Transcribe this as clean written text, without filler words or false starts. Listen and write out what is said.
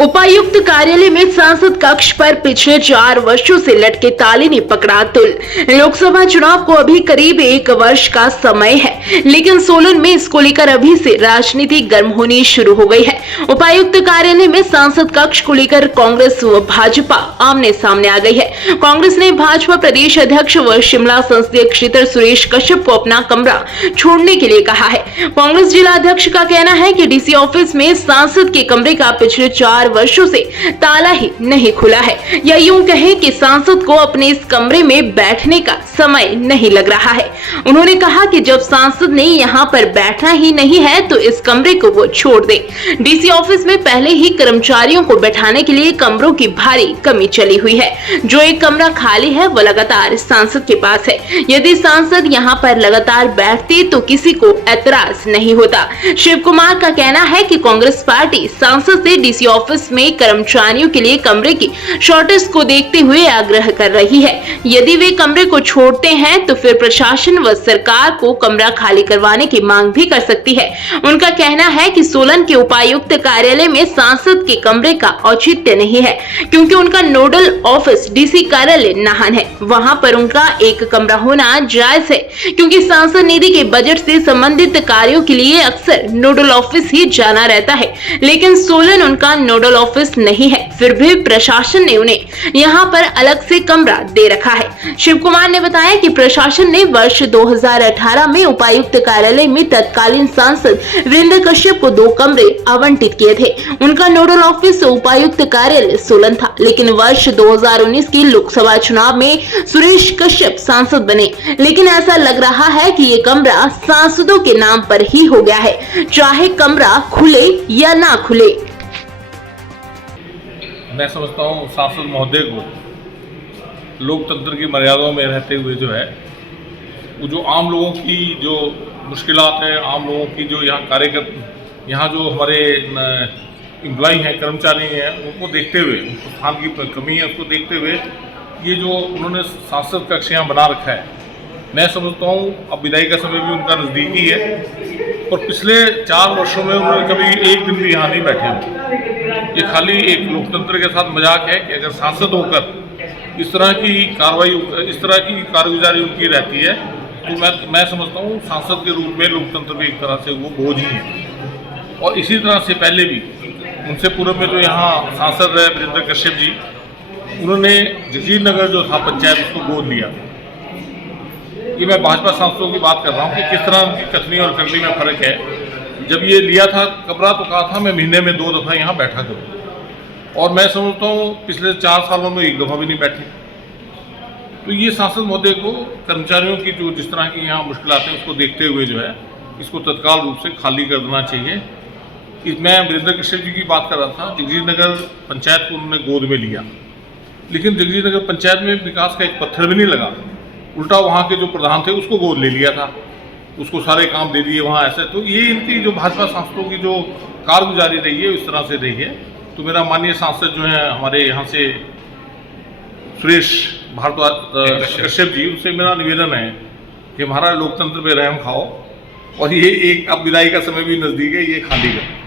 उपायुक्त कार्यालय में सांसद कक्ष पर पिछले 4 वर्षों से लटके ताले ने पकड़ा तुल। लोकसभा चुनाव को अभी करीब 1 वर्ष का समय है, लेकिन सोलन में इसको लेकर अभी से राजनीति गर्म होनी शुरू हो गई है। उपायुक्त कार्यालय में सांसद कक्ष को लेकर कांग्रेस व भाजपा आमने सामने आ गई है। कांग्रेस ने भाजपा प्रदेश अध्यक्ष व शिमला संसदीय क्षेत्र सुरेश कश्यप को अपना कमरा छोड़ने के लिए कहा है। कांग्रेस जिला अध्यक्ष का कहना है कि डीसी ऑफिस में सांसद के कमरे का पिछले 4 वर्षों से ताला ही नहीं खुला है, या यूं कहें कि सांसद को अपने इस कमरे में बैठने का समय नहीं लग रहा है। उन्होंने कहा कि जब सांसद ने यहां पर बैठना ही नहीं है तो इस कमरे को वो छोड़ दे। डीसी ऑफिस में पहले ही कर्मचारियों को बैठाने के लिए कमरों की भारी कमी चली हुई है। जो एक कमरा खाली है वो लगातार सांसद के पास है। यदि सांसद यहां पर लगातार बैठते तो किसी को ऐतराज नहीं होता। शिव कुमार का कहना है कि कांग्रेस पार्टी सांसद से डीसी ऑफिस में कर्मचारियों के लिए कमरे की शॉर्टेज को देखते हुए आग्रह कर रही है। यदि वे कमरे को छोड़ते हैं तो फिर प्रशासन व सरकार को कमरा खाली करवाने की मांग भी कर सकती है। उनका कहना है कि सोलन के उपायुक्त कार्यालय में सांसद के कमरे का औचित्य नहीं है, क्योंकि उनका नोडल ऑफिस डीसी कार्यालय नाहन है। वहां पर उनका एक कमरा होना जायज है, क्योंकि सांसद निधि के बजट से संबंधित कार्यों के लिए अक्सर नोडल ऑफिस ही जाना रहता है, लेकिन सोलन उनका नोडल ऑफिस नहीं है। फिर भी प्रशासन ने उन्हें यहां पर अलग से कमरा दे रखा है। शिव कुमार ने बताया कि प्रशासन ने वर्ष 2018 में उपायुक्त कार्यालय में तत्कालीन सांसद वीरेंद्र कश्यप को 2 कमरे आवंटित किए थे। उनका नोडल ऑफिस उपायुक्त कार्यालय सोलन था, लेकिन वर्ष 2019 की लोकसभा चुनाव में सुरेश कश्यप सांसद बने। लेकिन ऐसा लग रहा है कि ये कमरा सांसदों के नाम पर ही हो गया है, चाहे कमरा खुले या ना खुले। मैं समझता हूँ सांसद महोदय को लोकतंत्र की मर्यादाओं में रहते हुए जो है वो जो आम लोगों की जो मुश्किलात है, आम लोगों की जो यहाँ जो हमारे एम्प्लॉई हैं, कर्मचारी हैं, उनको देखते हुए, उनको स्थान की कमी है उसको देखते हुए ये जो उन्होंने सांसद कक्ष यहाँ बना रखा है, मैं समझता हूँ अब विदाई का समय भी उनका नज़दीकी है और पिछले 4 वर्षों में उन्होंने कभी एक दिन भी यहाँ नहीं बैठे हुए। ये खाली एक लोकतंत्र के साथ मजाक है कि अगर सांसद होकर इस तरह की कार्रवाई, इस तरह की कारगुजारी उनकी रहती है तो मैं समझता हूँ सांसद के रूप में लोकतंत्र में एक तरह से वो बोझ ही है। और इसी तरह से पहले भी उनसे पूर्व में जो यहाँ सांसद रहे वीरेंद्र कश्यप जी, उन्होंने जगजीत नगर जो था पंचायत उसको गोद लिया। ये मैं भाजपा सांसदों की बात कर रहा हूँ कि किस तरह उनकी कथनी और करनी में फ़र्क है। जब ये लिया था कमरा तो कहा था मैं महीने में 2 दफ़ा यहाँ बैठा करूँ, और मैं समझता हूँ पिछले 4 सालों में 1 दफ़ा भी नहीं बैठे। तो ये सांसद महोदय को कर्मचारियों की जो जिस तरह की यहाँ मुश्किलात हैं उसको देखते हुए जो है इसको तत्काल रूप से खाली कर देना चाहिए। मैं वीरेंद्र कश्यप जी की बात कर रहा था, जगजीत नगर पंचायत को उन्होंने गोद में लिया, लेकिन जगजीत नगर पंचायत में विकास का एक पत्थर भी नहीं लगा। उल्टा वहाँ के जो प्रधान थे उसको गोद ले लिया था, उसको सारे काम दे दिए वहाँ ऐसे। तो ये इनकी जो भाजपा सांसदों की जो कारगुजारी रही है इस तरह से रही है। तो मेरा माननीय सांसद जो है हमारे यहाँ से सुरेश कश्यप जी, उनसे मेरा निवेदन है कि हमारा लोकतंत्र पे रहम खाओ और ये एक अब विदाई का समय भी नज़दीक है, ये खाली कर।